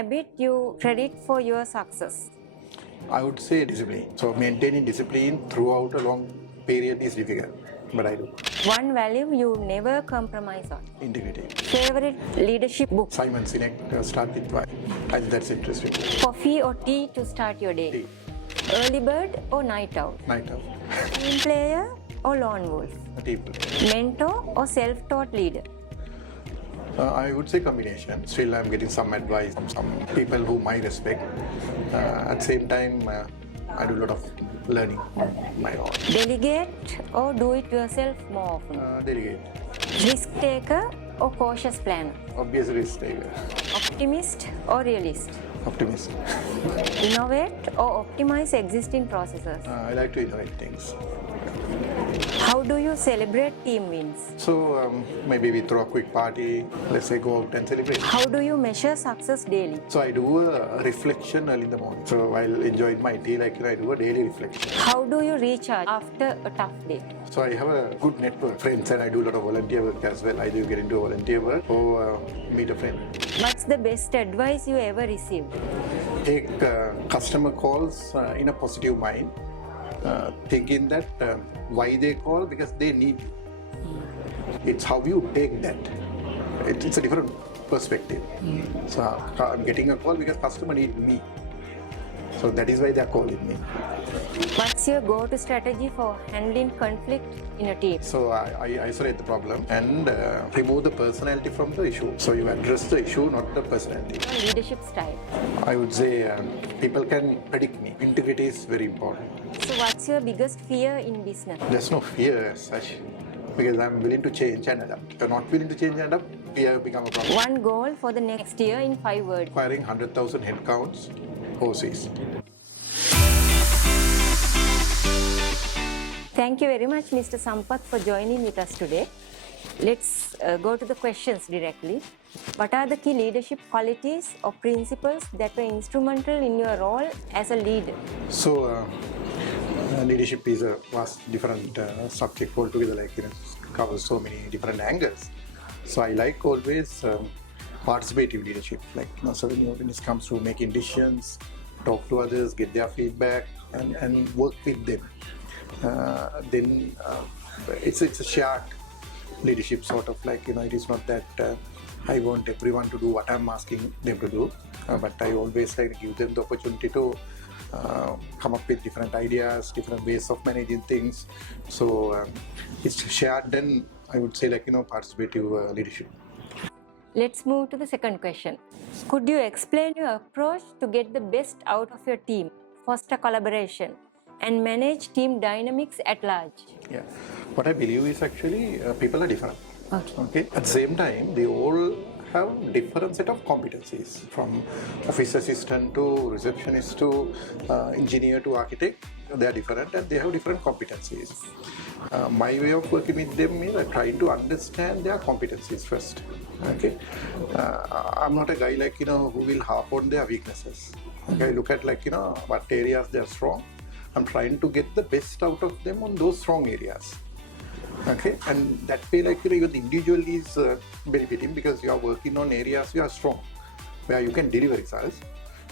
habit you credit for your success? I would say discipline. So maintaining discipline throughout a long period is difficult, but I do. One value you never compromise on? Integrity. Favorite leadership book? Simon Sinek, Start With Why. I think that's interesting. Coffee or tea to start your day? Tea. Early bird or night owl? Night owl. Team player or lone wolf? Team. Mentor or self-taught leader? I would say combination. Still, I'm getting some advice from some people whom I respect. At the same time, I do a lot of learning on my own. Delegate or do it yourself more often? Delegate. Risk taker or cautious planner? Obviously, risk taker. Optimist or realist? Optimist. Innovate or optimize existing processes? I like to innovate things. How do you celebrate team wins? So maybe we throw a quick party, let's say go out and celebrate. How do you measure success daily? So I do a reflection early in the morning. So while enjoying my tea, I do a daily reflection. How do you recharge after a tough day? So I have a good network of friends and I do a lot of volunteer work as well. I do get into volunteer work or meet a friend. What's the best advice you ever received? Take customer calls in a positive mind. Thinking that why they call, because they need you. It's how you take that. It's a different perspective. So I'm getting a call because customer need me. So that is why they are calling me. What's your go-to strategy for handling conflict in a team? So I isolate the problem and remove the personality from the issue. So you address the issue, not the personality. Leadership style? I would say people can predict me. Integrity is very important. So what's your biggest fear in business? There's no fear as such, because I'm willing to change and adapt. If you're not willing to change and adapt, fear become a problem. One goal for the next year in 5 words. Acquiring 100,000 headcounts overseas. Thank you very much, Mr. Sampath, for joining with us today. Let's go to the questions directly. What are the key leadership qualities or principles that were instrumental in your role as a leader? So, leadership is a vast different subject altogether, covers so many different angles. So I like always participative leadership, so when it comes to making decisions, talk to others, get their feedback and work with them. Then it's a shared leadership, sort of it is not that I want everyone to do what I'm asking them to do, but I always give them the opportunity to come up with different ideas, different ways of managing things. So it's shared, then I would say participative leadership. Let's move to the second question. Could you explain your approach to get the best out of your team, foster collaboration, and manage team dynamics at large? Yeah, what I believe is actually people are different. Okay. At the same time, they all have different set of competencies, from office assistant to receptionist to engineer to architect. They are different and they have different competencies. My way of working with them is trying to understand their competencies first. Okay, I'm not a guy who will harp on their weaknesses. Okay, I look at what areas they are strong. I'm trying to get the best out of them on those strong areas. Okay, and that way even the individual is benefiting because you are working on areas you are strong, where you can deliver results,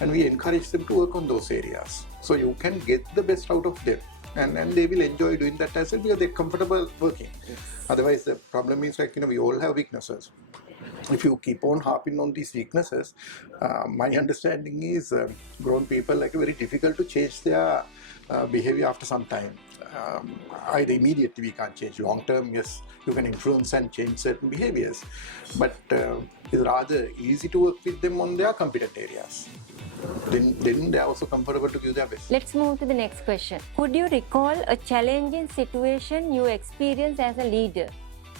and we encourage them to work on those areas. So you can get the best out of them, and they will enjoy doing that as well because they're comfortable working. Yes. Otherwise the problem is we all have weaknesses. If you keep on harping on these weaknesses, my understanding is grown people very difficult to change their behavior after some time. Either immediately we can't change. Long term, yes, you can influence and change certain behaviors, but it's rather easy to work with them on their competent areas. Then they are also comfortable to give their best. Let's move to the next question. Could you recall a challenging situation you experienced as a leader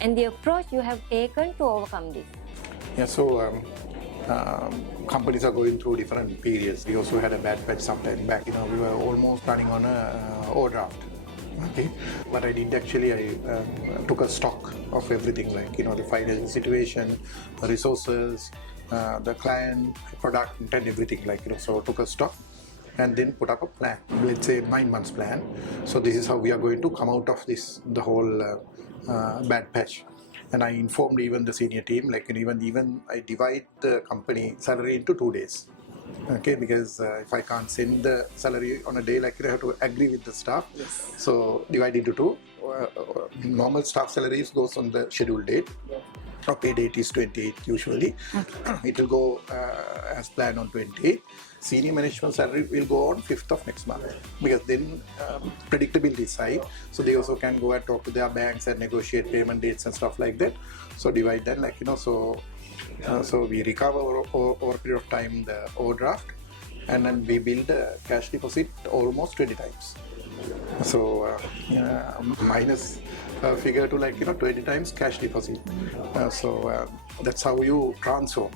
and the approach you have taken to overcome this? Yeah, so companies are going through different periods. We also had a bad patch some time back. We were almost running on a overdraft. Okay, what I did actually, I took a stock of everything, the financial situation, resources, the client, product, and everything, so I took a stock and then put up a plan, let's say 9 months plan. So this is how we are going to come out of this, the whole bad patch. and I informed even the senior team, like, and even I divide the company salary into 2 days. Okay, because if I can't send the salary on a day, like, I have to agree with the staff. Yes. So divide into two. Normal staff salaries goes on the scheduled date. Our pay date is 28th usually. It will go as planned on 28th. Senior management salary will go on 5th of next month, because then predictability is high. So they also can go and talk to their banks and negotiate payment dates and stuff like that. So divide that, like, so we recover over a period of time the overdraft, and then we build a cash deposit almost 20 times. So minus figure to, like, 20 times cash deposit. So that's how you transform.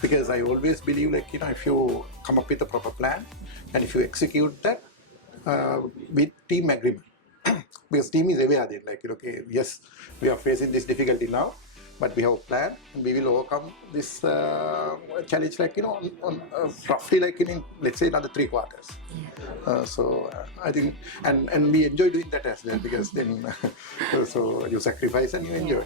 Because I always believe, like, if you come up with a proper plan and if you execute that with team agreement, because team is aware that, like, okay, yes, we are facing this difficulty now, but we have a plan and we will overcome this challenge, like, on roughly, like, in let's say another 3 quarters. So I think, and we enjoy doing that as well, because then so you sacrifice and you enjoy.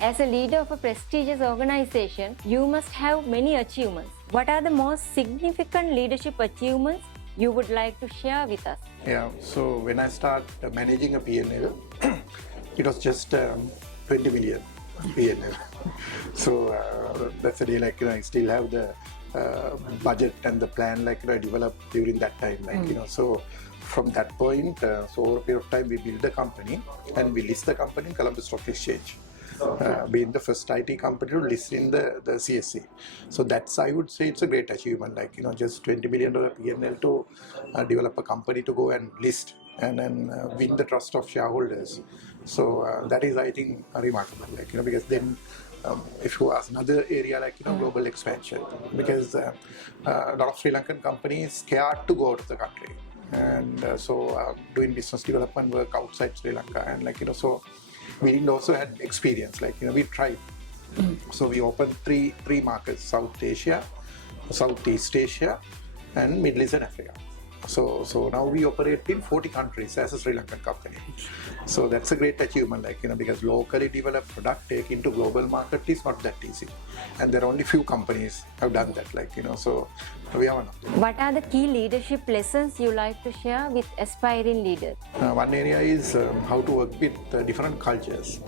As a leader of a prestigious organization, you must have many achievements. What are the most significant leadership achievements you would like to share with us? Yeah, so when I start managing a P&L, it was just 20 million P&L. So that's the day, like, I still have the budget and the plan, like, I developed during that time, like, so from that point, so over a period of time, we build the company and we list the company in Colombo Stock Exchange. Being the first IT company to list in the CSC. So that's, I would say, it's a great achievement, like, just $20 million P&L to develop a company to go and list and then win the trust of shareholders. So that is, I think, remarkable, like, because then if you ask another area, like, global expansion, because a lot of Sri Lankan companies scared to go out of the country, and so doing business development work outside Sri Lanka, and, like, so we didn't also had experience, like, we tried. So we opened three markets: South Asia, Southeast Asia, and Middle East and Africa. So now we operate in 40 countries as a Sri Lankan company. So that's a great achievement, like, because locally developed product take into global market is not that easy, and there are only few companies have done that, like, so we are one of them. What are the key leadership lessons you like to share with aspiring leaders? One area is how to work with different cultures.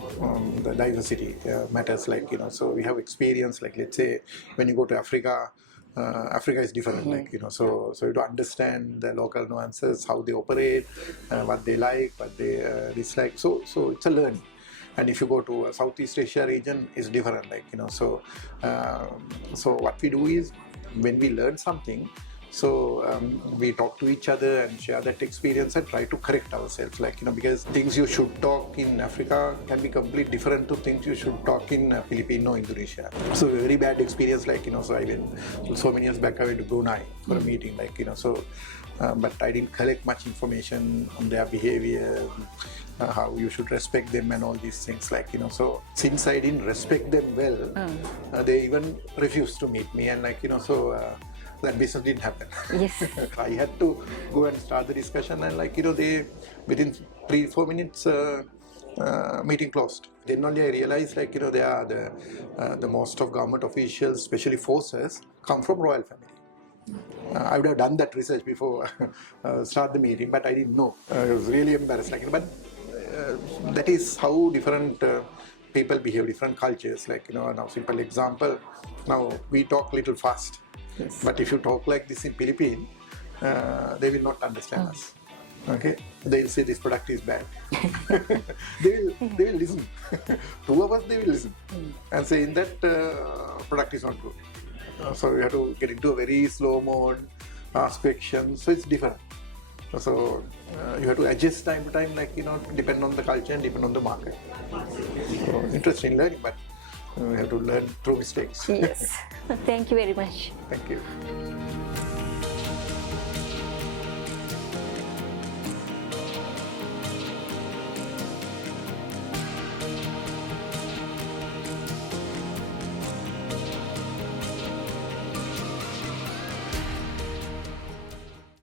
The diversity matters, like, so we have experience, like, let's say when you go to Africa, Africa is different, like, so you have to understand the local nuances, how they operate, what they like, what they dislike. So it's a learning. And if you go to a Southeast Asia region, it's different, like, so what we do is, when we learn something, so we talk to each other and share that experience and try to correct ourselves, like, because things you should talk in Africa can be completely different to things you should talk in Philippines or Indonesia. So a very bad experience, like, so I went, so many years back, I went to Brunei for a meeting, like, so but I didn't collect much information on their behavior, how you should respect them and all these things, like, so since I didn't respect them well, they even refused to meet me, and, like, so that business didn't happen. Yes. I had to go and start the discussion, and, like, they within 3-4 minutes meeting closed. Then only I realized, like, they are the most of government officials, especially forces, come from royal family. I would have done that research before start the meeting, but I didn't know. I was really embarrassed, like, but that is how different people behave, different cultures, like, now simple example, now we talk little fast. Yes. But if you talk like this in Philippines, they will not understand us. Okay, they will say this product is bad. they will listen. 2 hours they will listen and say in that product is not good. So you have to get into a very slow mode, ask questions. So it's different. So you have to adjust time to time, like, depend on the culture and depend on the market. So interesting learning, but we have to learn through mistakes. Yes. Thank you very much. Thank you.